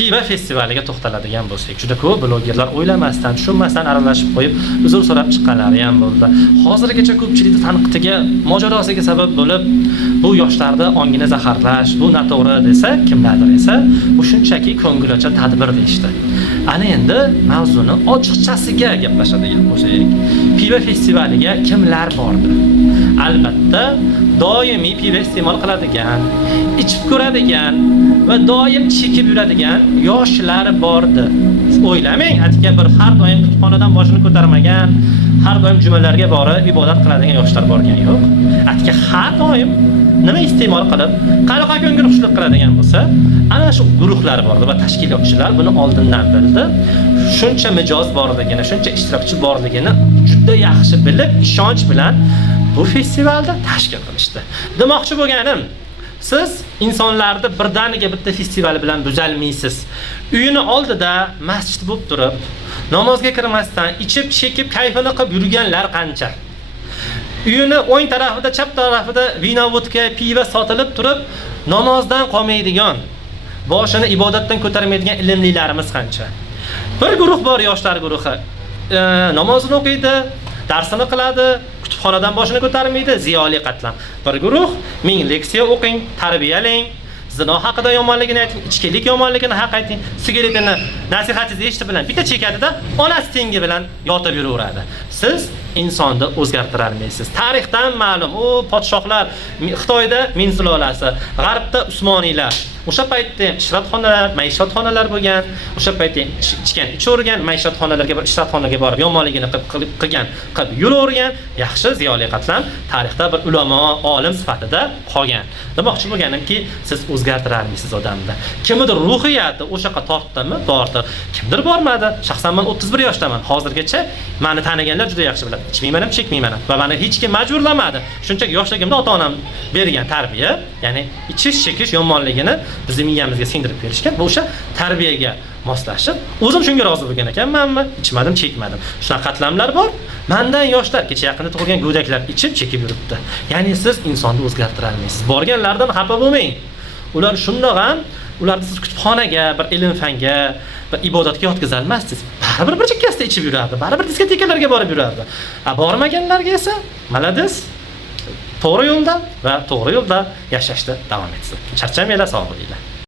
piva festivaliga to'xtaladigan bo'lsak, juda ko'p blogerlar o'ylamasdan, tushunmasdan aralashib qo'yib, uzr so'rab chiqqanlari ham bo'ldi. Hozirgacha ko'pchilikning tanqidiga, mojarosiga sabab bo'lib, bu yoshlarda ongini zaharlash, bu noto'g'ri desa, kimlardir esa bu shunchaki ko'ngilocha tadbir deyishdi. Ana endi mavzuni ochiqchasiga gaplashadigan bo'lsak, piva festivaliga kimlar bordi? Albatta, doimiy piva iste'mol qiladigan, ichib ko'radigan va doim chekib yuradigan yoshlar bordi. O'ylamang, atka bir har doim kutubxonadan boshini ko'tarmagan, har doim jumalarga borib ibodat qiladigan yoshlar borgan yo'q. Atka har doim nima iste'mol qilib, qanaqa ko'ngil xushlik qiladigan bo'lsa, ana shu guruhlar bordi va tashkilotchilar buni oldindan bildi. Shuncha mijoz borligini, shuncha ishtirokchi borligini juda yaxshi bilib, ishonch bilan bu festivalda tashkil qilishdi. Demoqchi bo'lganim, siz insonlarni birdaniga bitta festival bilan buzalmaysiz. Uyini oldida masjid bo'lib turib, namozga kirmasdan ichib, chekib, kayfini qilib yurganlar qancha. Uyini o'ng tarafida, chap tarafida vino, vodka, piva sotilib turib, namozdan qolmaydigan, boshini ibodatdan ko'tarmaydigan ilmlilarimiz qancha. Bir guruh bor, yoshlar guruhi. Namozini o'qiydi, darsini qiladi, kutubxonadan boshini ko'tarmaydi, ziyoli qatlam. Bir guruh ming leksiya o'qing, tarbiyalang, zino haqida yomonligini ayting, ichkilik yomonligini haq ayting, sigaretini nasihatingizni eshitib bilan bitta chekadida onasi tengi bilan yotib yuraveradi. Siz insonni o'zgartira olmaysiz. Tarixdan ma'lum, u podshohlar Xitoyda Min sulolasi, G'arbda Usmoniylar. O'sha paytda ishratxonalar, maishatxonalar bo'lgan. O'sha paytda ichgan, ichavergan, maishatxonalarga bir ishratxonaga borib yomonligini qilib yuravergan yaxshi ziyoli qatlam tarixda bir ulamo, olim sifatida qolgan. Demoqchi bo'lganimki, siz o'zgartira olmaysiz odamni. Kimdir ruhiyati o'sha yoqqa tortdimi? Bordir. Kimdir bormadi. Shaxsan men 31 yoshdaman. Hozirgacha meni taniganlar juda yaxshi biladi. Ichmayman ham, chekmayman ham va meni hech kim majburlamadi. Shunchaki yoshligimda ota-onam bergan tarbiya, ya'ni ichish, chekish yomonligini bizning miyamizga singdirib berishgan va o'sha tarbiyaga moslashib, o'zim shunga rozi bo'lgan ekanmanmi? Ichmadim, chekmadim. Shunaqa qatlamlar bor. Mendan yoshlar kecha yaqinda tug'ilgan go'daklar ichib, chekib yuribdi. Ya'ni siz insonni o'zgartira olmaysiz. Borganlardan xafa bo'lmang. Ular shundoq ham ularni siz kutubxonaga, bir ilm-fanga, bir ibodatga yotkazolmassiz. Baribir bir chekkasida ichib yurardi. Baribir diskotekalarga borib yurardi. Bormaganlarga esa malades, to'g'ri yo'lda va to'g'ri yo'lda yashashda davom etsin. Charchamanglar, sog' bo'linglar.